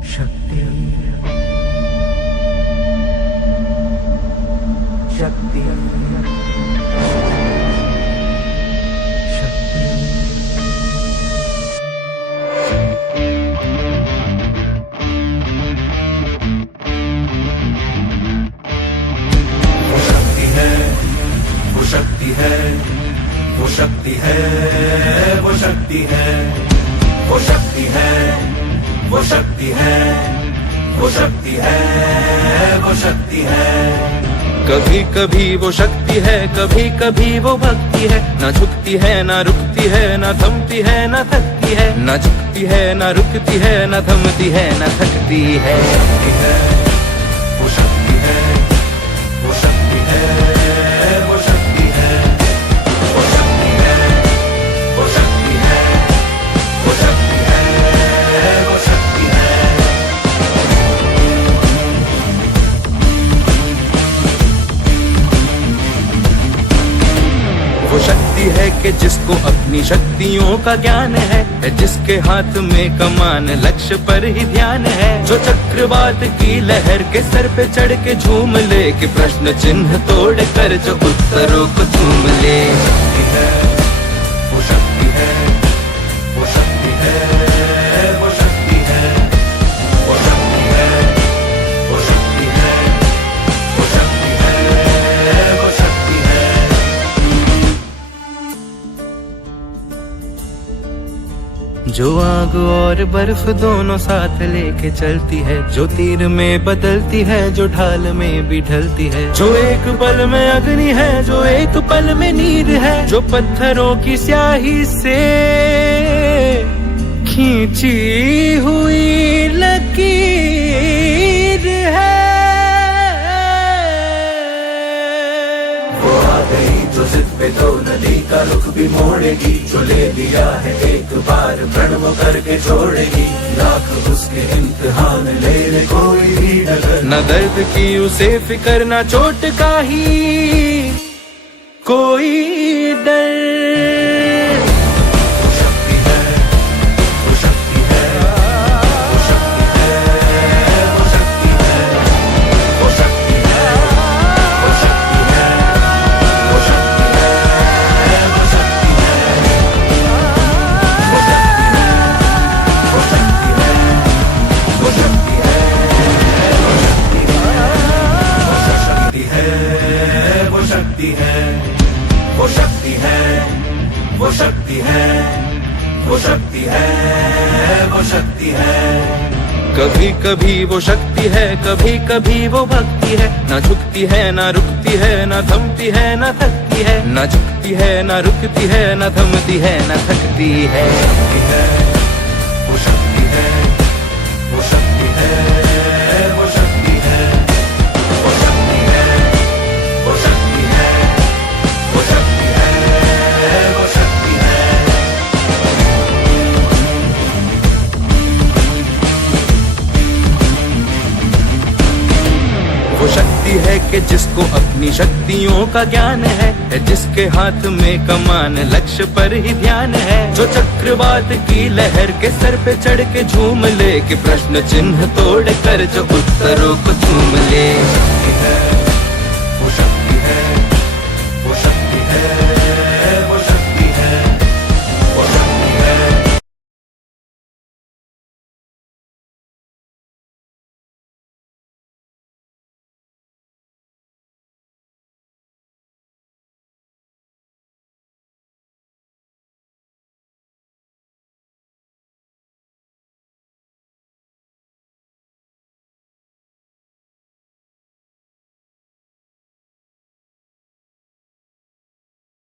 शक्ति शक्ति शक्ति वो शक्ति है, वो शक्ति है, वो शक्ति है, वो शक्ति है, वो शक्ति है, वो शक्ति है, वो शक्ति है, वो शक्ति है। कभी कभी वो शक्ति है, कभी कभी वो भक्ति है। ना झुकती है ना रुकती है, ना थमती है ना थकती है। ना झुकती है ना रुकती है, ना थमती है ना थकती है। शक्ति है, वो शक्ति है, वो शक्ति है, वो शक्ति है, वो शक्ति है, वो शक्ति है, वो शक्ति है, वो शक्ति है। वो शक्ति है कि जिसको अपनी शक्तियों का ज्ञान है, जिसके हाथ में कमान लक्ष्य पर ही ध्यान है। जो चक्रवात की लहर के सर पे चढ़ के झूम ले, कि प्रश्न चिन्ह तोड़ कर जो उत्तरों को चूम ले। शक्ति है, वो शक्ति है, वो शक्ति है, वो शक्ति है, वो शक्ति है, वो शक्ति है, वो शक्ति है, वो शक्ति है। जो आग और बर्फ दोनों साथ लेके चलती है, जो तीर में बदलती है, जो ढाल में भी ढलती है। जो एक पल में अग्नि है, जो एक पल में नीर है। जो पत्थरों की स्याही से खींची हुई लकीर है। वो आ गई जो जिद पे तो नदी का रुख भी मोड़ेगी। जो ले लिया है एक बार प्रण वो करके छोड़ेगी। लाख उसके इम्तिहान ले ले कोई भी डगर। न दर्द की उसे फिकर, न चोट का ही कोई डर। वो शक्ति है, वो शक्ति है, वो शक्ति है, वो शक्ति है, वो शक्ति है, वो शक्ति है, वो शक्ति है, वो शक्ति है, वो शक्ति है, वो शक्ति है, वो शक्ति है, वो शक्ति है, वो शक्ति है, वो शक्ति है, वो शक्ति है, वो शक्ति है। कभी कभी वो शक्ति है, कभी कभी वो भक्ति है। ना झुकती है ना रुकती है, ना थमती है ना थकती है। ना झुकती है ना रुकती है, ना थमती है ना थकती है। शक्ति है, वो शक्ति है, वो शक्ति है, वो शक्ति है, वो शक्ति है, वो शक्ति है, वो शक्ति है, वो शक्ति है। वो शक्ति है कि जिसको अपनी शक्तियों का ज्ञान है, जिसके हाथ में कमान लक्ष्य पर ही ध्यान है। जो चक्रवात की लहर के सर पे चढ़ के झूम ले, कि प्रश्न चिन्ह तोड़ कर जो उत्तरों को चूम ले। शक्ति है, वो शक्ति है, वो शक्ति है,